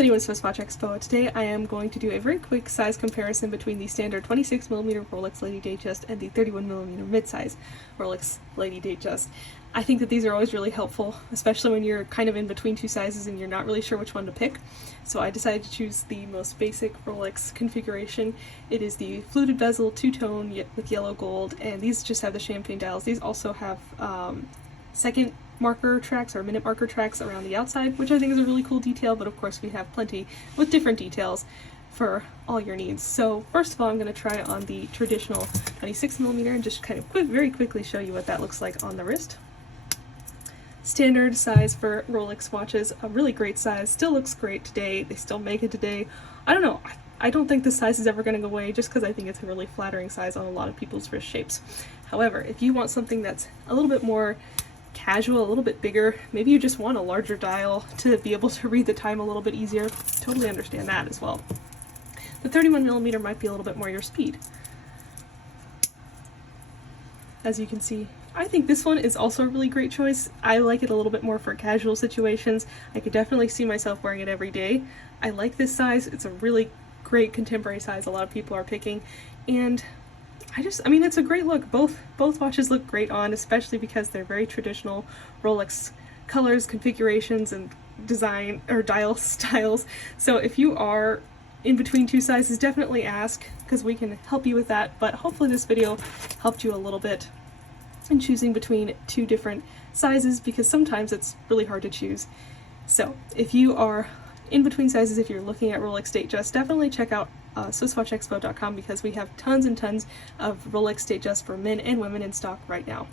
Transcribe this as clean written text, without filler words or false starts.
Anyone, SwissWatchExpo. Today I am going to do a very quick size comparison between the standard 26mm Rolex Lady Datejust and the 31mm Midsize Rolex Lady Datejust. I think that these are always really helpful, especially when you're kind of in between two sizes and you're not really sure which one to pick. So I decided to choose the most basic Rolex configuration. It is the fluted bezel, two-tone with yellow gold, and these just have the champagne dials. These also have second marker tracks or minute marker tracks around the outside, which I think is a really cool detail, but of course we have plenty with different details for all your needs. So first of all, I'm going to try on the traditional 26mm and just kind of very quickly show you what that looks like on the wrist. Standard size for Rolex watches, a really great size, still looks great today, they still make it today. I don't know, I don't think this size is ever going to go away just because I think it's a really flattering size on a lot of people's wrist shapes. However, if you want something that's a little bit more casual, a little bit bigger, maybe you just want a larger dial to be able to read the time a little bit easier, totally understand that as well. The 31mm might be a little bit more your speed. As you can see, I think this one is also a really great choice. I like it a little bit more for casual situations. I could definitely see myself wearing it every day. I like this size. It's a really great contemporary size a lot of people are picking, and I mean, it's a great look. Both watches look great on, especially because they're very traditional Rolex colors, configurations, and design or dial styles. So if you are in between two sizes, definitely ask, because we can help you with that. But hopefully this video helped you a little bit in choosing between two different sizes, because sometimes it's really hard to choose. So if you are in between sizes, if you're looking at Rolex Datejust, definitely check out SwissWatchExpo.com, because we have tons and tons of Rolex Datejust for men and women in stock right now.